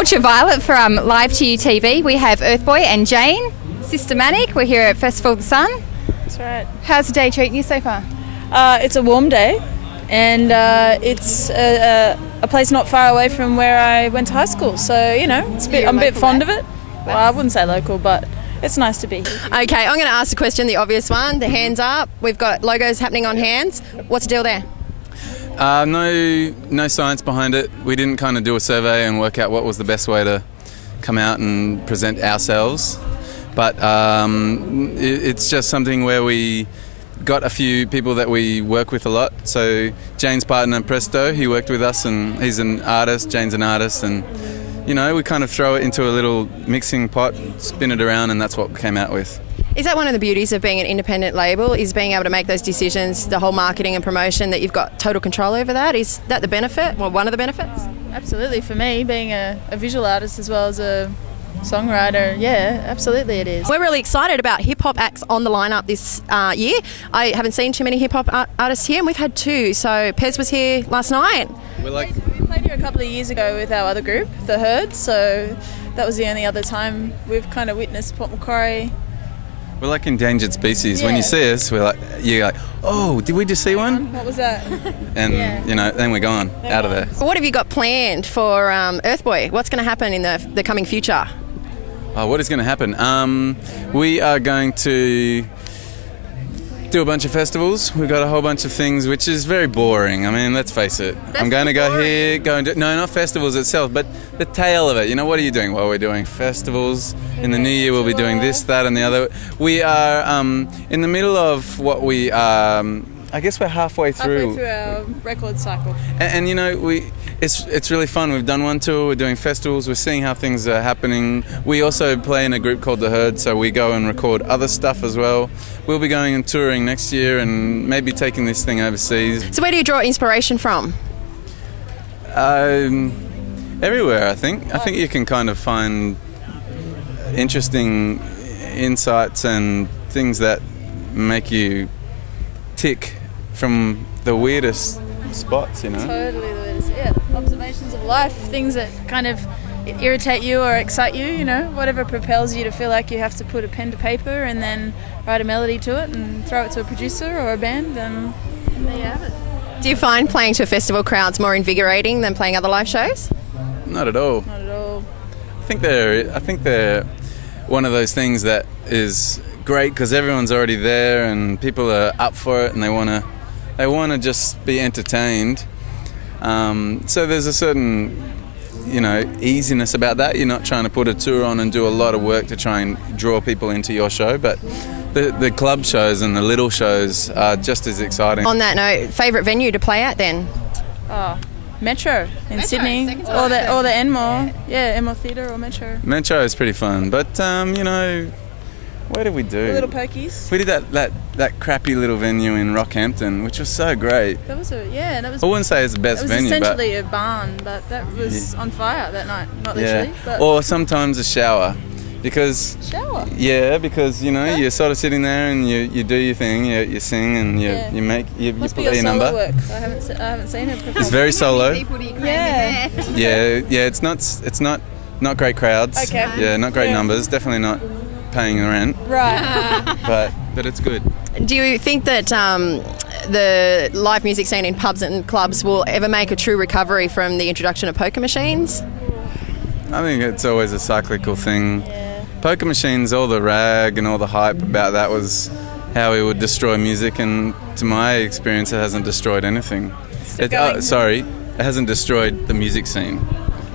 Ultraviolet from Live2UTV. We have Urthboy and Jane, Systematic. We're here at FOTSun. That's right. How's the day treating you so far? It's a warm day, and it's a place not far away from where I went to high school. So, you know, I'm a bit fond of it. Well, I wouldn't say local, but it's nice to be here. Okay, I'm going to ask the question, the obvious one, the hands up. We've got logos happening on hands. What's the deal there? No science behind it. We didn't kind of do a survey and work out what was the best way to come out and present ourselves. But it's just something where we got a few people that we work with a lot. So Jane's partner, Presto, he worked with us and he's an artist, Jane's an artist, and you know, we kind of throw it into a little mixing pot, spin it around, and that's what we came out with. Is that one of the beauties of being an independent label, is being able to make those decisions, the whole marketing and promotion, that you've got total control over that? Is that the benefit, or one of the benefits? Absolutely, for me, being a visual artist as well as a songwriter, yeah, absolutely it is. We're really excited about hip-hop acts on the lineup this year. I haven't seen too many hip-hop artists here, and we've had two. So Pez was here last night. We played here a couple of years ago with our other group, The Herd, so that was the only other time we've kind of witnessed Port Macquarie. We're like endangered species. Yeah. When you see us, you're like, oh, did we just see one? What was that? And you know, then we're gone out of there. What have you got planned for Urthboy? What's going to happen in the coming future? Oh, what is going to happen? We are going to do a bunch of festivals. We've got a whole bunch of things, which is very boring. I mean, let's face it. I'm going to go here, no, not festivals itself, but the tail of it. You know, what are you doing? Well, we're doing festivals. In the new year, we'll be doing this, that, and the other. We are in the middle of what we I guess we're halfway through our record cycle. And you know, it's really fun. We've done one tour, we're doing festivals, we're seeing how things are happening. We also play in a group called The Herd, so we go and record other stuff as well. We'll be going and touring next year and maybe taking this thing overseas. So where do you draw inspiration from? Everywhere, I think. I think you can kind of find interesting insights and things that make you tick from the weirdest spots, you know? Totally the weirdest, yeah. Observations of life, things that kind of irritate you or excite you, you know, whatever propels you to feel like you have to put a pen to paper and then write a melody to it and throw it to a producer or a band, and there you have it. Do you find playing to festival crowds more invigorating than playing other live shows? Not at all. Not at all. I think they're one of those things that is great because everyone's already there and people are up for it and they want to just be entertained. So there's a certain, you know, easiness about that. You're not trying to put a tour on and do a lot of work to try and draw people into your show, but the club shows and the little shows are just as exciting. On that note, favourite venue to play at then? Oh, Metro in Sydney, or the Enmore, Enmore Theatre or Metro. Metro is pretty fun, but you know, where did we do? The Little Pokies. We did that crappy little venue in Rockhampton, which was so great. That was I wouldn't say it's the best venue, but it was essentially a barn, but that was on fire that night. Not literally, but or sometimes a shower, because because you know, you're sort of sitting there and you do your thing, you sing and you make you play your number. Work. I haven't seen it before. It's very solo. Yeah. It's not great crowds. Okay. Yeah, not great numbers. Definitely not paying the rent. Right. but it's good. Do you think that the live music scene in pubs and clubs will ever make a true recovery from the introduction of poker machines? I think it's always a cyclical thing. Yeah. Poker machines, all the rag and all the hype about that was how it would destroy music, and to my experience, it hasn't destroyed anything. It hasn't destroyed the music scene.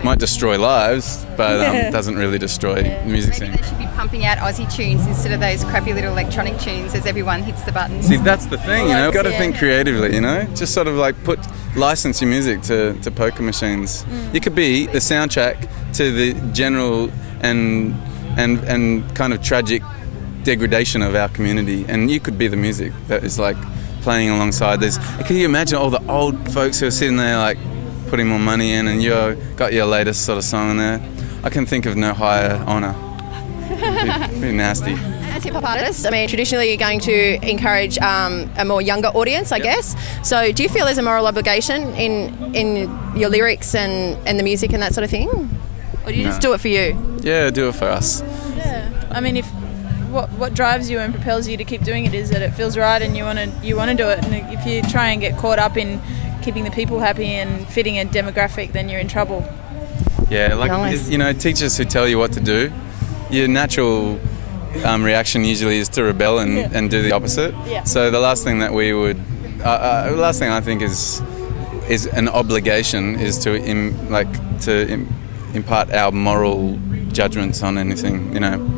Might destroy lives, but doesn't really destroy the music scene. Maybe they should be pumping out Aussie tunes instead of those crappy little electronic tunes as everyone hits the buttons. See, that's the thing, you know. You've got to think creatively, you know. Just sort of like license your music to poker machines. You could be the soundtrack to the general and kind of tragic degradation of our community, and you could be the music that is like playing alongside this. Can you imagine all the old folks who are sitting there like putting more money in, and you've got your latest sort of song in there? I can think of no higher honour. Pretty nasty. As hip-hop artists, I mean, traditionally you're going to encourage a more younger audience, I guess. So do you feel there's a moral obligation in your lyrics and the music and that sort of thing? Or do you just do it for you? Yeah, do it for us. Yeah. I mean, if what drives you and propels you to keep doing it is that it feels right and you want to do it. And if you try and get caught up in keeping the people happy and fitting a demographic, then you're in trouble. Yeah, like Nice. you know, teachers who tell you what to do, your natural reaction usually is to rebel and do the opposite. Yeah. So the last thing that we would, the last thing I think is an obligation is to impart our moral judgments on anything. You know,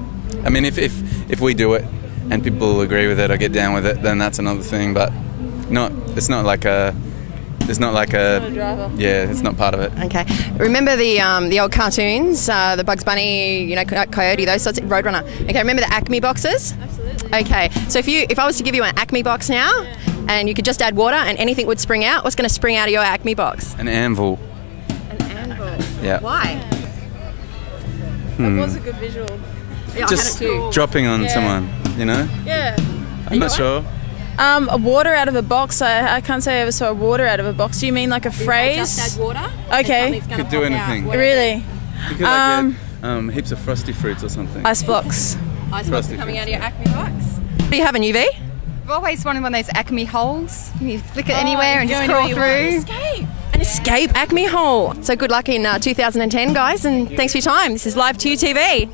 I mean, if we do it and people agree with it or get down with it, then that's another thing. But it's not like a driver. yeah, it's not part of it. Okay. Remember the old cartoons, the Bugs Bunny, you know, Coyote, those sorts of Roadrunner. Okay, remember the Acme boxes? Absolutely. Okay. So if I was to give you an Acme box now, and you could just add water and anything would spring out, what's going to spring out of your Acme box? An anvil. An anvil. Yeah. Why? That was a good visual. Yeah, Just I had it too. dropping on someone, you know? Yeah. I'm not sure. A water out of a box. I can't say I ever saw a water out of a box. Do you mean like a phrase? Just add water. Okay. Could do anything. Really? You could like get heaps of frosty fruits or something. Ice blocks. Ice Frosty coming fruits. out of your Acme box. Do you have an UV? I've always wanted one of those Acme holes. You flick it anywhere and you just go crawl into what you through. An escape Acme hole. So good luck in 2010, guys, and thanks for your time. This is Live2UTV.